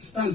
stans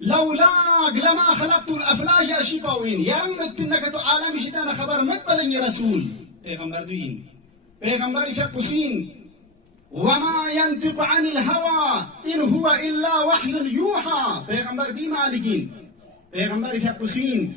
لولاك لما خلقت الأفلاك يا شيباوين يا رمت بأنك تو عالم شتانا خبر مت بدن يا رسول پیغمبر دوين پیغمبر فقسين وما ينطق عن الهوى إن هو إلا وحي يوحى پیغمبر دي مالكين پیغمبر فقسين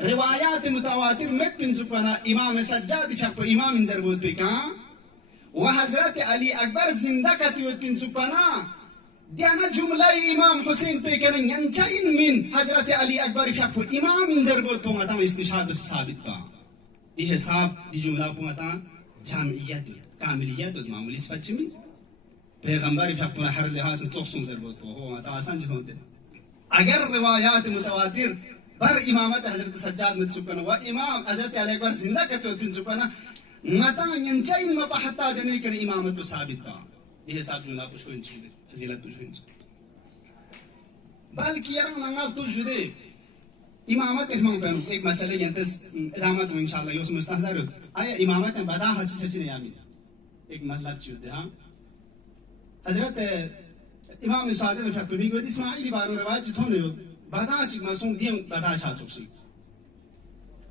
روايات متواتر مت من زبنا إمام سجاد في إمام زربوت بكا وحضرت علي أكبر زندكة يوت من زبنا ديانا جملة إمام حسين بكنا ينجين من حضرت علي أكبر في إمام زربوت بكا استشهاد بس ثابت با دي حساب دي جملة بكا جامعيات كامليات معمولي سفتشمي پیغمبر فقط هر لحاظ توسون زربوت هو متى آسان جهود اگر روایات متواتر بر امامت حضرت سجاد متسکن و امام حضرت علی اکبر زندہ کتو تنسکن متى ينجين ما بحتا دني كن امامت ثابت با یہ حساب جونا پشوین چھ فضیلت پشوین بلکہ یرن نماز تو جدے امامت امام بن ایک مسئلہ ينتس ادامت ان شاء الله يوم مستحضر اي امامت بدا حسي چھ نہیں امين ایک مطلب چھ ہاں حضرت امام صادق فقط میگه اسماعیلی بارو روایت چطوره بعدا چیک مسون دیم بعدا چا چوشی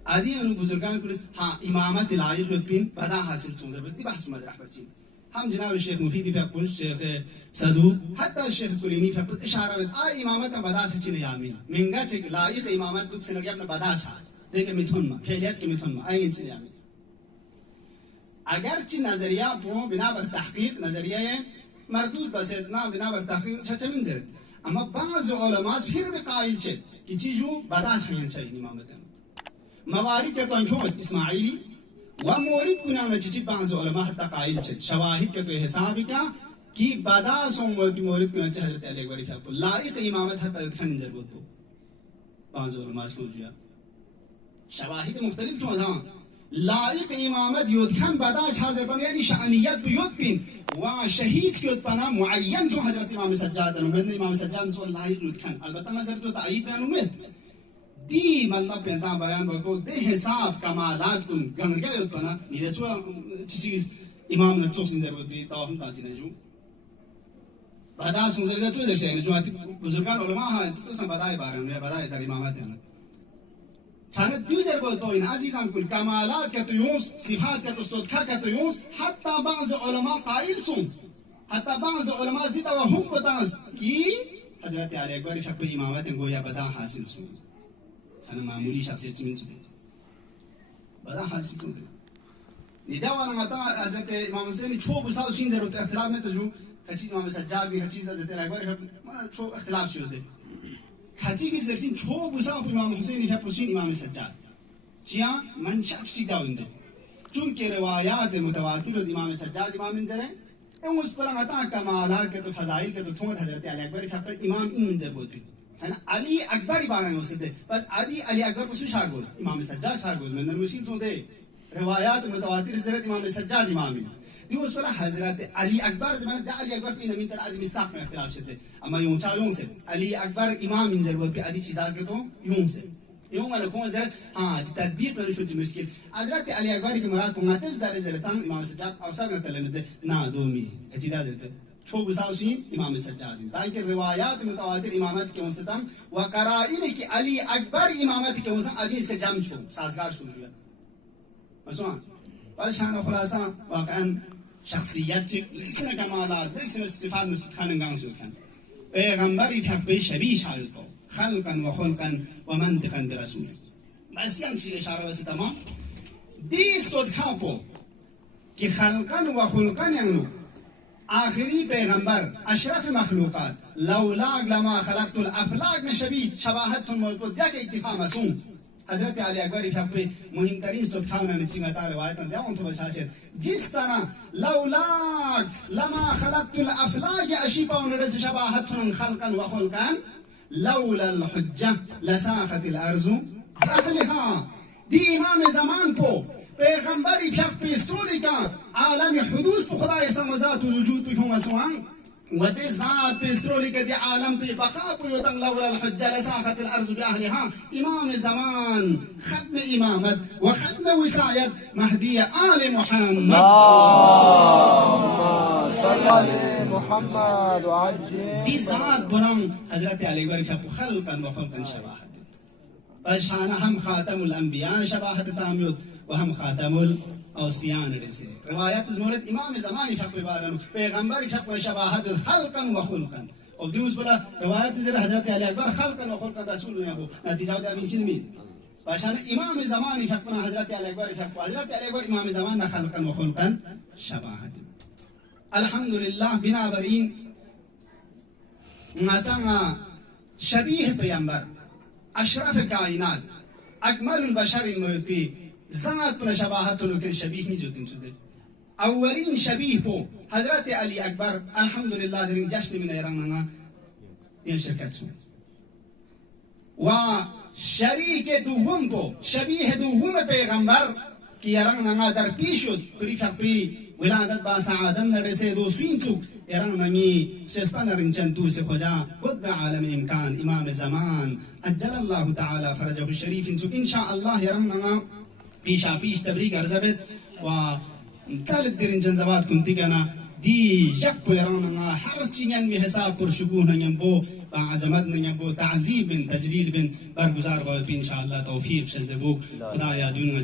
عادی اون بزرگان کلیس ها امامت لایق لطفین بعدا حاصل چون زبردی بحث مدرح بچین هم جناب الشيخ مفيدي فقط الشيخ صدوق حتى الشيخ كليني فقط اشاره امامت بعدا چنه یامین منگا چیک لایق امامت دک سنگی اپنا بعدا چا لیکن میتون ما فعلیت کے میتون ما این چنه یامین اگرچه نظریه پو بنا بر تحقیق نظریه مردود بسیدنا بنا بر تحقیق چه من زد اما بعض علماء پھر بھی قائل چه کہ چیزو بدا چھین چاہیے امامتن موارد کے تو انچوت اسماعیلی و مورد گنا نہ چیز بعض علماء حتی قائل چه شواہد کے تو حساب کا کہ بدا سو مورد گنا چه حضرت علی اکبر فاپ لائق امامت حتی خن ضرورت کو بعض علماء کو جو شواہد مختلف تو تھا لائق امامت یودخان بدا حاضر بن یعنی شأنیت بیود بین و شهید که اتفانا معین تو حضرت امام سجاد نومد امام سجاد تو لایق یودخان البته نظر تو تایید بیان اومد دی مطلب پیدا بیان بگو به حساب کمالات کن گمرگا اتفانا نیره تو چیز امام نه تو سنجر بود بی تاهم تاجی نجو بدا سنجر تو لشه نجو بزرگان علماء ها تو سن بدای بارن یا بدای در امامت نه چانه دوزر بود تو این عزیزان کل کمالات که تو یونس صفات که تو استودکا که تو یونس حتی بعض علماء قائل سون حتی بعض علماء دیتا و هم بتانس کی حضرت علی اکبر فقط امامت گویا بدا حاصل سون چانه معمولی شخصیت چمین سون بدا حاصل سون نداوانا متا حضرت امام حسین چو بسال سین ضرورت اختلاف میں تجو کچیز امام سجاد بھی کچیز حضرت علی اکبر فقط چو اختلاف شده خطيك زرتين شو بسام إمام حسين في حسين إمام سجاد جيا من شخص داونده چون که روایات متواتر إمام سجاد إمام منزله اون اس پر عطا کمالات کے تو فضائل کے تو تھوت حضرت علی اکبر فقط امام این منزل بود ہے علی اکبر بارے ہو سکتے بس علی اکبر کو شاگوز امام سجاد شاگوز من المشکل تو دے روایات متواتر زرت امام سجاد امام دي اس پر حضرت علی اکبر زمان دا علی اکبر پہ نمین تر آدمی مستاق میں اختلاف شدتے اما یوں چاہ یوں سے علی اکبر امام من ضرورت پہ آدھی چیزات کے تو یوں سے یوں میں رکھوں حضرت ہاں تدبیر پر شدی مشکل حضرت علی اکبر کی مراد کو ماتز دار زرتان امام سجاد افسر نتلے ندے نا دومی اجیدہ دیتے چھو بساوسین امام سجاد تاکہ روایات متواتر امامت کے وسطن و قرائن کی علی اکبر امامت کے وسطن حدیث کے جمع شو سازگار شو جویا مسوان بلشان خلاصا واقعا شخصیت لیکن کمالات لیکن صفات نسبت خانن گان سوت خان پیغمبری فقط شبیه شاید کو خلقا و خلقا و منطقا برسول بس یان چیز اشاره واسه تمام دیستود کاپو که خلقا و خلقا یعنی آخری پیغمبر اشرف مخلوقات لولاک لما خلقت الافلاک نشبیه شباهت موجود دیگه اتفاق مسون حضرت علی اکبر فقط مهم ترین استود خانه نچینگتا روایتان دیوان تو بچاشد جس طرح لولاک لما خلقت الافلاک اشیبا و نرس شباهتون خلقا و خلقا لولا الحجة لساخت الارض اهلها دی امام زمان پو پیغمبری فقط استولی کا عالم حدوث پو خدای سمزات وجود پی فمسوان ودي ذات بيسترولي كدي عالم بي بقاء بيوتن لولا الحجة لساقت الأرض بأهلها إمام زمان ختم إمامة وختم وساية مهدي آل محمد صلى على محمد وعجل دي ذات برام حضرت علي ورفع خلقا وخلقا شباهة فشانا هم خاتم الأنبياء شباهة تاميوت وهم خاتم اوسیان رسید روایت از مورد امام زمانی فقط بارن پیغمبری فقط شباهت خلقا و خلقا و دیوس بلا روایت از حضرت علی اکبر خلقا و خلقا رسول نه بو نتیجه دادن چی نمی باشان إمام زمان فقنا حضرت علي أكبر فقنا حضرت علي أكبر إمام زمان خلقا وخلقا شباهة الحمد لله بنا برين ناتنا شبيه بيامبر أشرف الكائنات أكمل البشر الموتي زانت بنا شباهة لكن شبيه نزوتين سودة أولين شبيه بو حضرت علي أكبر الحمد لله درين جشن من يراننا ينشركت سو وشريك دوهم بو شبيه دوهم پیغمبر کی يراننا در پیشود كريفا بي ولادت با سعادن نرسه دو سوينتو يراننا مي شسپان رنچنتو سے خجا قطب عالم امكان امام زمان أجل الله تعالى فرجه الشريف إن شاء الله يراننا پیش تبریک ارزبت و ثالث درین جنزبات کنتی کنا دی یک پیراننا هر چیزن می حساب کر شکوه نگم با عظمت نگم تعظیم بن تجلیل بن برگزار با ان شاء الله توفیق شزده بو خدایا دون